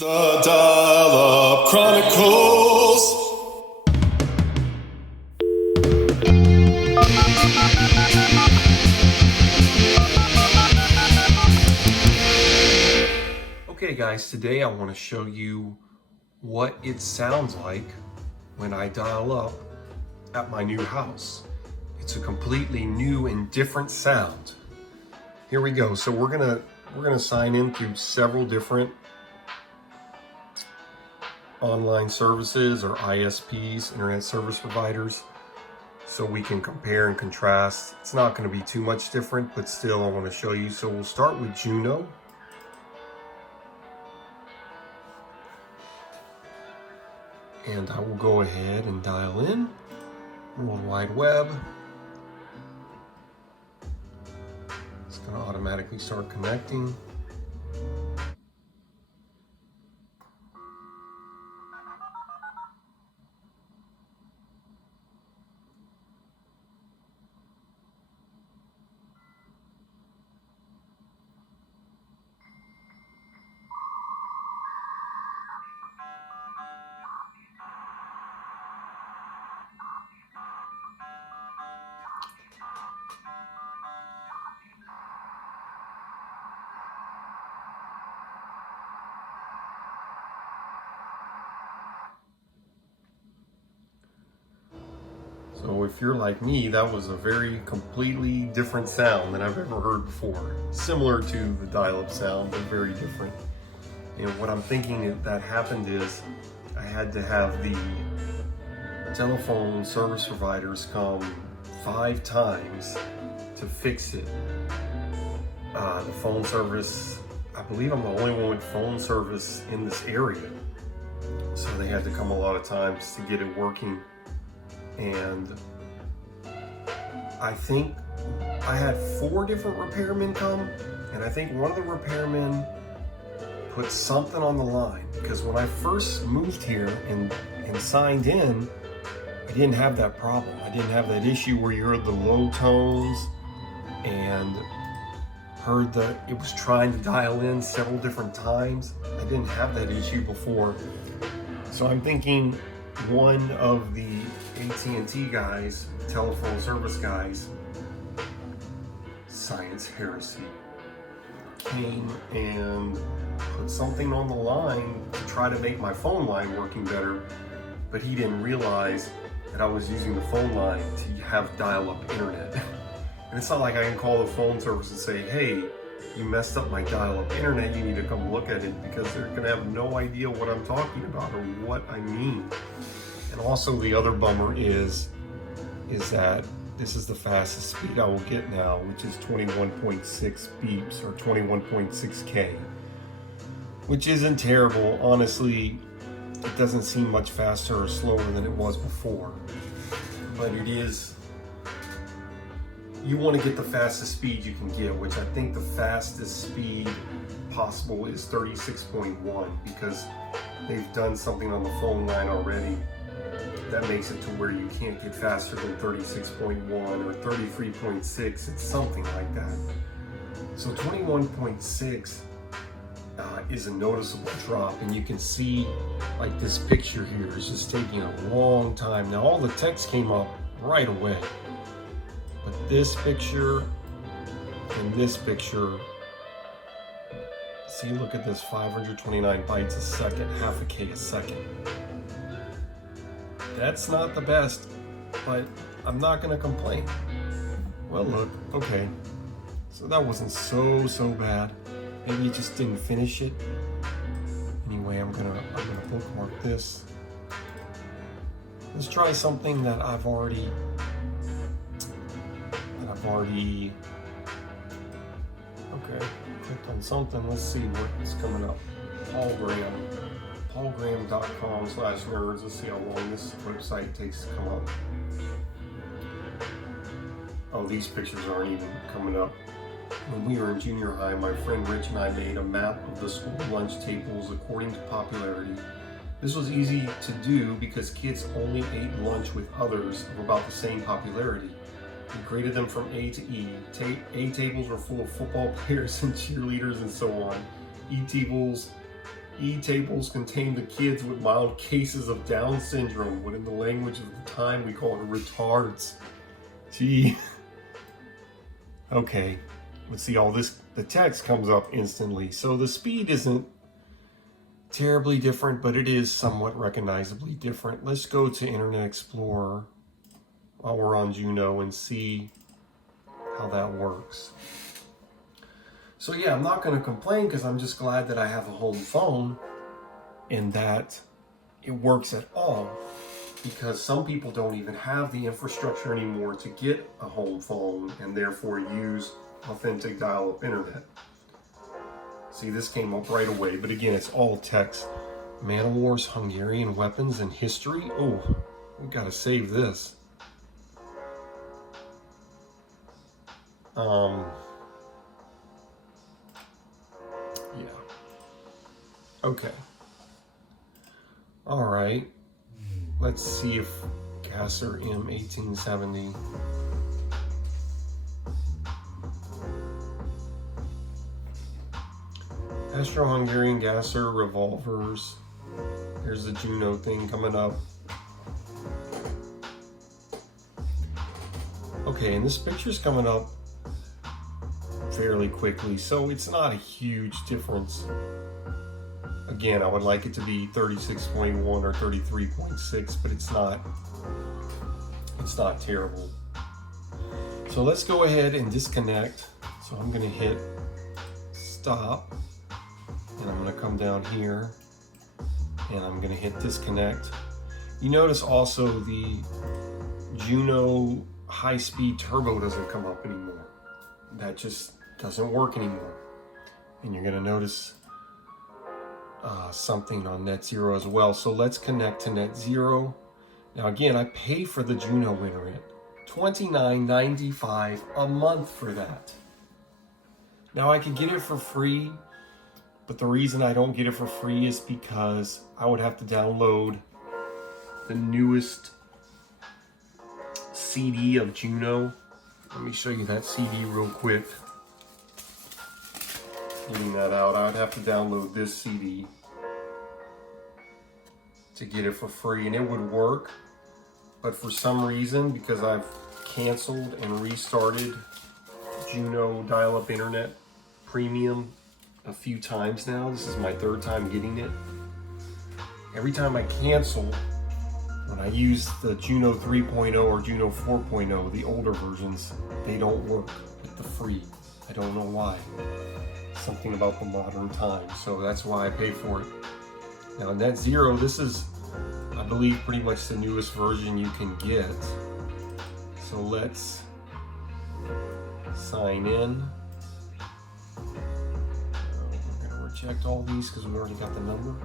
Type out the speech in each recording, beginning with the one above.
The Dial-Up Chronicles. Okay guys, today I want to show you what it sounds like when I dial up at my new house. It's a completely new and different sound. Here we go. So we're gonna sign in through several different online services or ISPs, internet service providers, so we can compare and contrast. It's not going to be too much different, but still I want to show you. So we'll start with Juno. And I will go ahead and dial in. World Wide Web. It's going to automatically start connecting. So if you're like me, that was a very completely different sound than I've ever heard before. Similar to the dial-up sound, but very different. And what I'm thinking that happened is I had to have the telephone service providers come 5 times to fix it. The phone service, I believe I'm the only one with phone service in this area. So they had to come a lot of times to get it working. And I think I had 4 different repairmen come, and I think one of the repairmen put something on the line, because when I first moved here and signed in, I didn't have that problem. I didn't have that issue where you heard the low tones and heard that it was trying to dial in several different times. I didn't have that issue before. So I'm thinking one of the AT&T guys, telephone service guys, science heresy, came and put something on the line to try to make my phone line working better, but he didn't realize that I was using the phone line to have dial-up internet. And it's not like I can call the phone service and say, hey, you messed up my dial-up internet, you need to come look at it, because they're gonna have no idea what I'm talking about or what I mean. And also the other bummer is that this is the fastest speed I will get now, which is 21.6 beeps or 21.6K, which isn't terrible. Honestly, it doesn't seem much faster or slower than it was before, but it is, you want to get the fastest speed you can get, which I think the fastest speed possible is 36.1, because they've done something on the phone line already that makes it to where you can't get faster than 36.1 or 33.6. It's something like that. So 21.6 is a noticeable drop, and you can see like this picture here is just taking a long time. Now all the text came up right away, but this picture and this picture, see, look at this, 529 bytes a second, half a K a second. That's not the best, but I'm not gonna complain. Well, look, okay, so that wasn't so bad. Maybe you just didn't finish it. Anyway, I'm gonna bookmark this. Let's try something that I've already okay, clicked on something. Let's see what's coming up. paulgraham.com/nerds. Let's see how long this website takes to come up. Oh, these pictures aren't even coming up. When we were in junior high, my friend Rich and I made a map of the school lunch tables according to popularity. This was easy to do because kids only ate lunch with others of about the same popularity. We graded them from A to E. A tables were full of football players and cheerleaders and so on. E E-tables contain the kids with mild cases of Down syndrome, what in the language of the time we call it retards. Gee. Okay, let's see, all this, the text comes up instantly. So the speed isn't terribly different, but it is somewhat recognizably different. Let's go to Internet Explorer while we're on Juno and see how that works. So yeah, I'm not going to complain because I'm just glad that I have a home phone and that it works at all, because some people don't even have the infrastructure anymore to get a home phone and therefore use authentic dial-up internet. See, this came up right away, but again, it's all text. Man of War's Hungarian weapons and history. Oh, we gotta save this. Yeah. Okay. All right. Let's see if Gasser M1870. Austro-Hungarian Gasser revolvers. Here's the Juno thing coming up. Okay, and this picture's coming up fairly quickly, so it's not a huge difference. Again, I would like it to be 36.1 or 33.6, but it's not terrible. So let's go ahead and disconnect. So I'm going to hit stop, and I'm going to come down here and I'm going to hit disconnect. You notice also the Juno high-speed turbo doesn't come up anymore. That just doesn't work anymore. And you're going to notice something on Netzero as well. So let's connect to Netzero. Now again, I pay for the Juno internet, $29.95 a month for that. Now I can get it for free, but the reason I don't get it for free is because I would have to download the newest CD of Juno. Let me show you that CD real quick. Getting that out, I would have to download this CD to get it for free, and it would work, but for some reason, because I've canceled and restarted Juno dial-up internet premium a few times now, this is my third time getting it. Every time I cancel, when I use the Juno 3.0 or Juno 4.0, the older versions, they don't work with the free. I don't know why. Something about the modern times, so that's why I pay for it. Now Netzero, this is, I believe, pretty much the newest version you can get. So let's sign in. We're going to reject all these because we already got the number.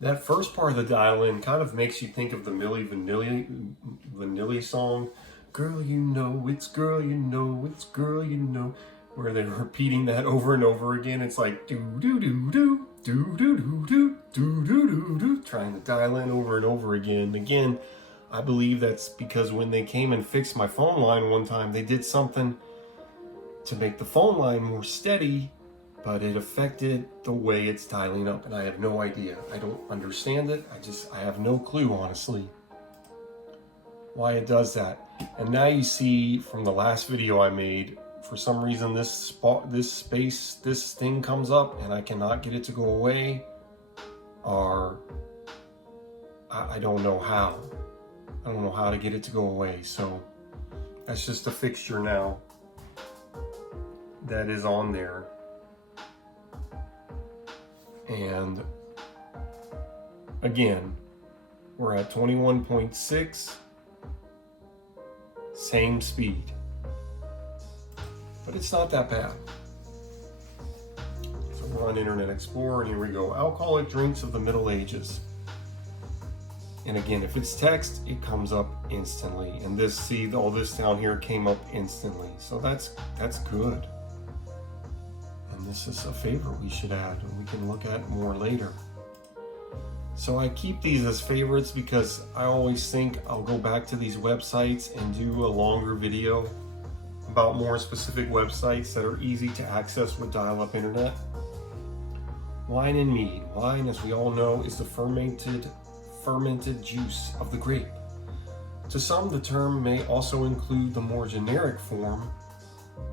That first part of the dial-in kind of makes you think of the Milli Vanilli song, "Girl, you know, it's girl, you know, it's girl, you know," where they're repeating that over and over again. It's like do do do do do do do do do do do do, trying to dial in over and over again. Again, I believe that's because when they came and fixed my phone line one time, they did something to make the phone line more steady, but it affected the way it's dialing up, and I have no idea. I don't understand it. I have no clue, honestly, why it does that. And now you see from the last video I made, for some reason this thing comes up and I cannot get it to go away, or I don't know how. I don't know how to get it to go away. So that's just a fixture now that is on there. And again, we're at 21.6, same speed, but it's not that bad. We're on Internet Explorer, and here we go. Alcoholic drinks of the Middle Ages. And again, if it's text, it comes up instantly. And this, see, all this down here came up instantly. So that's good. And this is a favorite we should add, and we can look at more later. So I keep these as favorites because I always think I'll go back to these websites and do a longer video about more specific websites that are easy to access with dial-up internet. Wine and mead. Wine, as we all know, is the fermented juice of the grape. To some, the term may also include the more generic form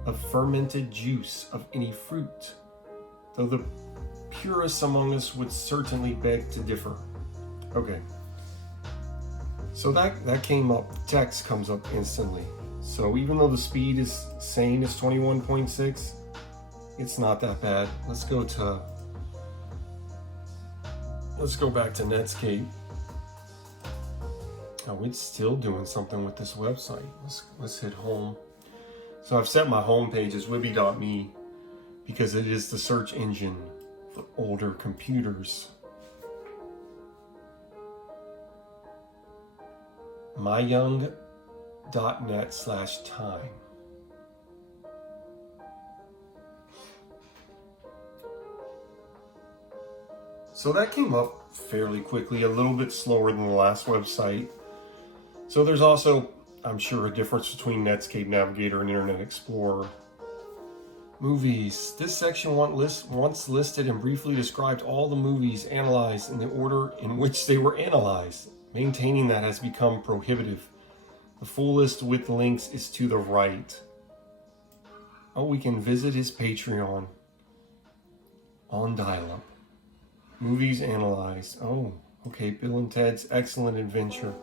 of fermented juice of any fruit, though the purists among us would certainly beg to differ. Okay, so that came up, text comes up instantly. So even though the speed is saying is 21.6, it's not that bad. Let's go back to Netscape. Oh, it's still doing something with this website. Let's hit home. So I've set my home page as wibby.me because it is the search engine for older computers. myyoung.net/time. So that came up fairly quickly, a little bit slower than the last website. So there's also, I'm sure, a difference between Netscape Navigator and Internet Explorer. Movies. This section once listed and briefly described all the movies analyzed in the order in which they were analyzed. Maintaining that has become prohibitive. The full list with links is to the right. Oh, we can visit his Patreon on dial-up. Movies analyzed. Oh, okay. Bill and Ted's Excellent Adventure.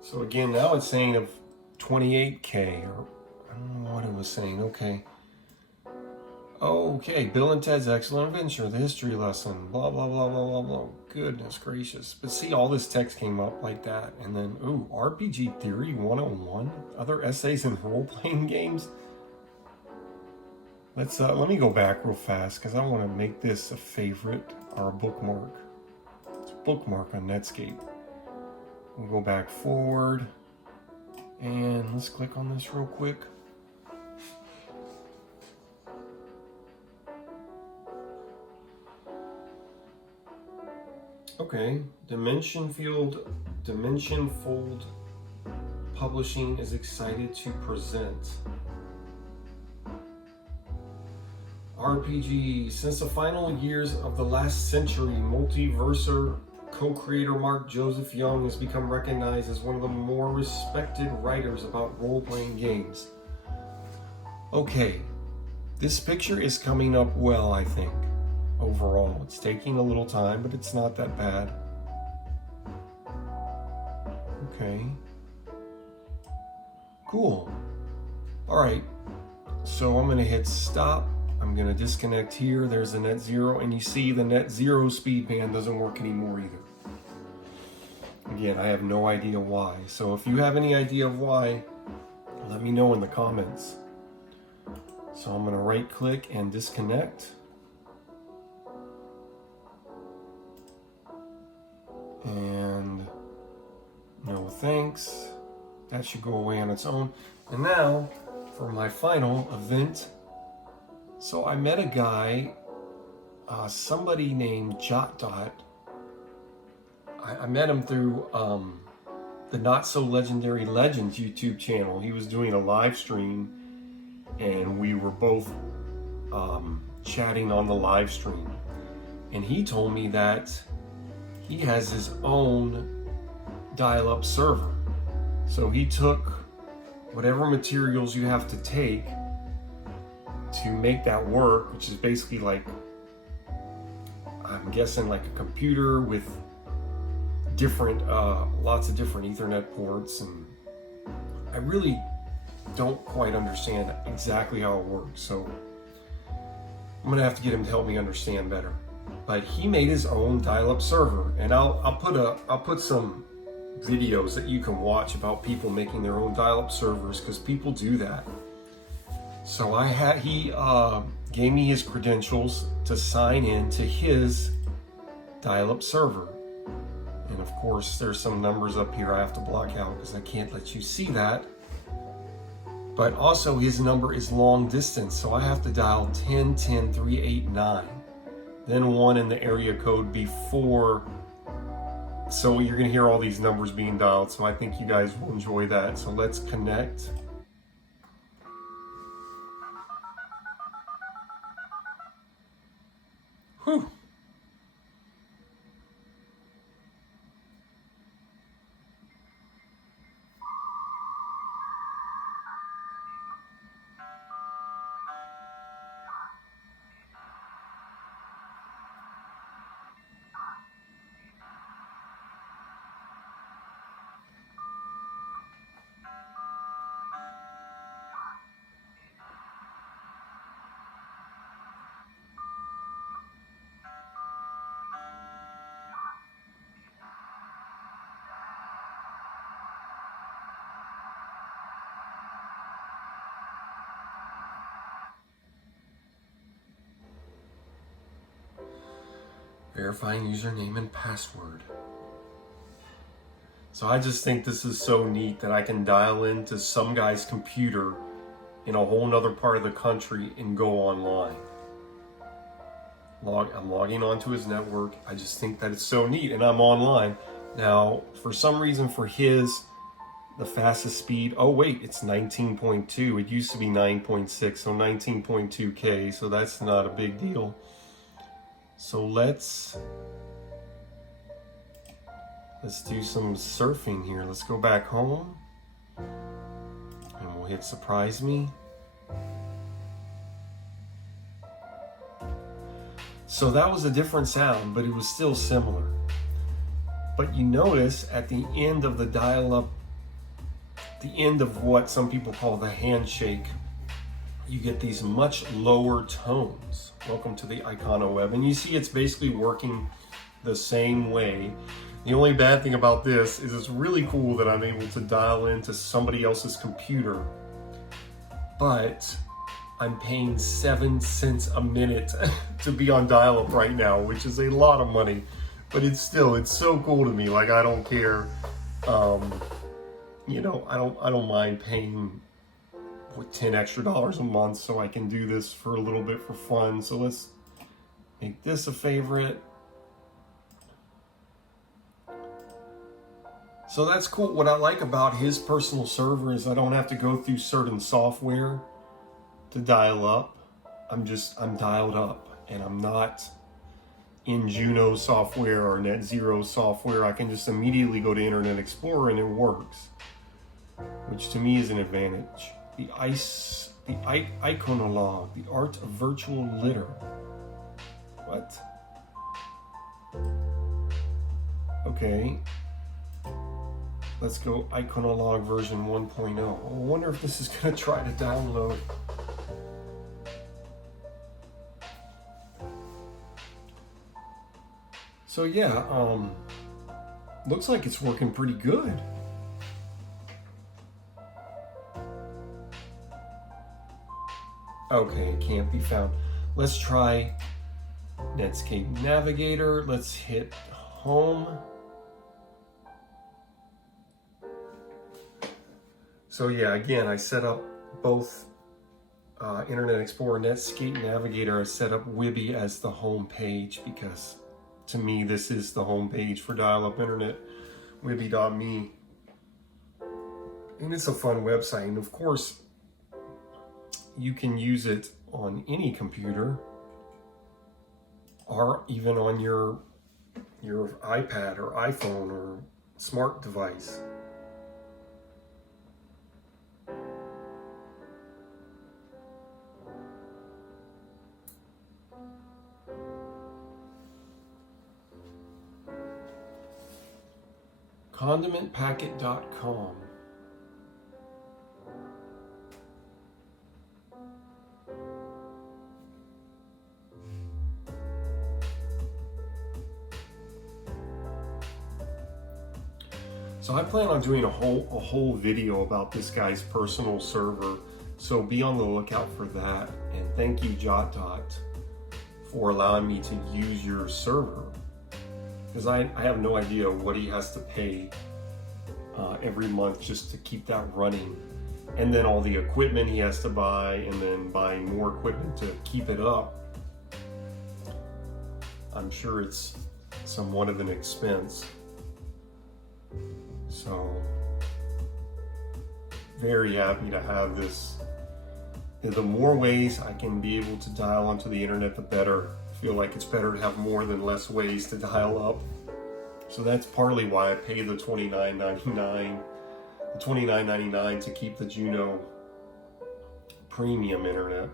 So again, now it's saying of 28K, or I don't know what it was saying. Okay. Okay, Bill and Ted's Excellent Adventure, the history lesson, blah, blah, blah, blah, blah, blah. Goodness gracious. But see, all this text came up like that. And then, ooh, RPG Theory 101, other essays and role-playing games. Let me go back real fast because I want to make this a favorite or a bookmark. It's a bookmark on Netscape. We'll go back forward and let's click on this real quick. Okay, Dimension Fold Publishing is excited to present RPG. Since the final years of the last century, multiverser co-creator Mark Joseph Young has become recognized as one of the more respected writers about role-playing games. Okay, this picture is coming up well, I think. Overall, it's taking a little time, but it's not that bad. Okay. Cool. All right, so I'm gonna hit stop. I'm gonna disconnect here. There's the Netzero, and you see the Netzero speed band doesn't work anymore either. Again, I have no idea why. So if you have any idea of why, let me know in the comments. So I'm gonna right click and disconnect. And no thanks. That should go away on its own. And now for my final event. So I met a guy, somebody named Jotdot. I met him through the Not So Legendary Legends YouTube channel. He was doing a live stream and we were both chatting on the live stream. And he told me that he has his own dial-up server. So he took whatever materials you have to take to make that work, which is basically like, I'm guessing like a computer with different, lots of different Ethernet ports. And I really don't quite understand exactly how it works. So I'm gonna have to get him to help me understand better. But he made his own dial-up server, and I'll put some videos that you can watch about people making their own dial-up servers, because people do that. So he gave me his credentials to sign in to his dial-up server. And of course, there's some numbers up here I have to block out because I can't let you see that. But also his number is long distance, so I have to dial 1010-389. Then 1 in the area code before. So you're gonna hear all these numbers being dialed, so I think you guys will enjoy that. So let's connect. Whew. Verifying username and password. So I just think this is so neat that I can dial into some guy's computer in a whole nother part of the country and go online. I'm logging onto his network. I just think that it's so neat, and I'm online. Now, for some reason for the fastest speed, oh wait, it's 19.2. It used to be 9.6, so 19.2K, so that's not a big deal. So let's do some surfing here. Let's go back home and we'll hit surprise me. So that was a different sound, but it was still similar. But you notice at the end of the dial-up, the end of what some people call the handshake, you get these much lower tones. Welcome to the Icono-Web. And you see it's basically working the same way. The only bad thing about this is it's really cool that I'm able to dial into somebody else's computer, but I'm paying 7 cents a minute to be on dial-up right now, which is a lot of money, but it's so cool to me. Like, I don't care. You know, I don't mind paying $10 extra a month so I can do this for a little bit for fun. So let's make this a favorite. So that's cool. What I like about his personal server is I don't have to go through certain software to dial up. I'm dialed up, and I'm not in Juno software or Netzero software. I can just immediately go to Internet Explorer and it works, which to me is an advantage. The iconologue, the art of virtual litter. What? Okay. Let's go iconologue version 1.0. I wonder if this is going to try to download. So yeah, looks like it's working pretty good. Okay, it can't be found. Let's try Netscape Navigator. Let's hit home. So yeah, again, I set up both Internet Explorer, Netscape Navigator. I set up Wibby as the home page because to me, this is the home page for dial-up internet, Wibby.me. And it's a fun website. And of course, you can use it on any computer or even on your iPad or iPhone or smart device. Condimentpacket.com. So I plan on doing a whole video about this guy's personal server. So be on the lookout for that. And thank you, Jotdot, for allowing me to use your server. Because I have no idea what he has to pay every month just to keep that running. And then all the equipment he has to buy, and then buy more equipment to keep it up. I'm sure it's somewhat of an expense. So, very happy to have this. The more ways I can be able to dial onto the internet, the better. I feel like it's better to have more than less ways to dial up. So that's partly why I pay the $29.99 to keep the Juno premium internet.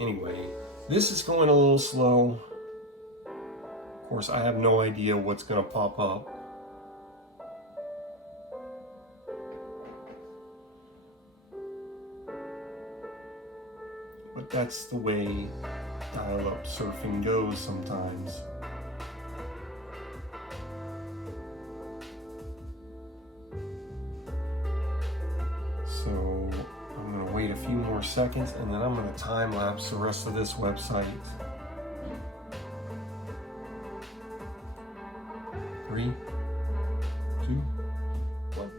Anyway, this is going a little slow. Of course, I have no idea what's going to pop up. But that's the way dial-up surfing goes sometimes. So I'm going to wait a few more seconds, and then I'm going to time lapse the rest of this website. 3, 2, 1.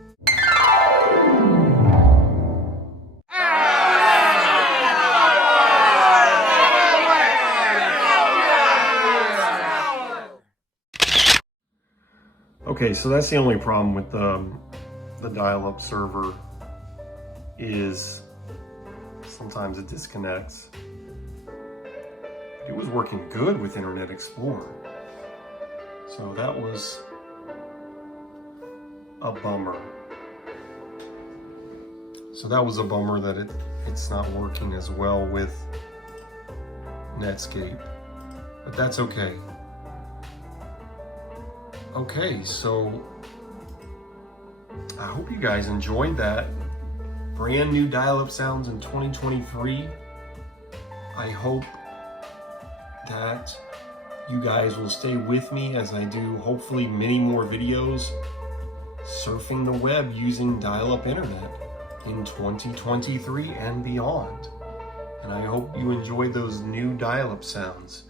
Okay, so that's the only problem with the dial-up server, is sometimes it disconnects. It was working good with Internet Explorer. So that was a bummer. So that was a bummer that it's not working as well with Netscape, but that's okay. Okay, so I hope you guys enjoyed that. Brand new dial-up sounds in 2023. I hope that you guys will stay with me as I do hopefully many more videos surfing the web using dial-up internet in 2023 and beyond. And I hope you enjoyed those new dial-up sounds.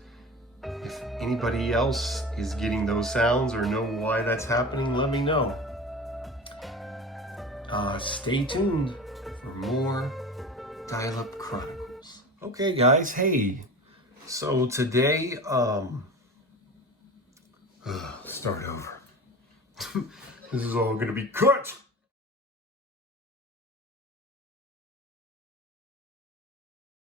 If anybody else is getting those sounds or know why that's happening, let me know. Stay tuned for more Dial-Up Chronicles. Okay guys, hey. So today, start over. This is all gonna be cut.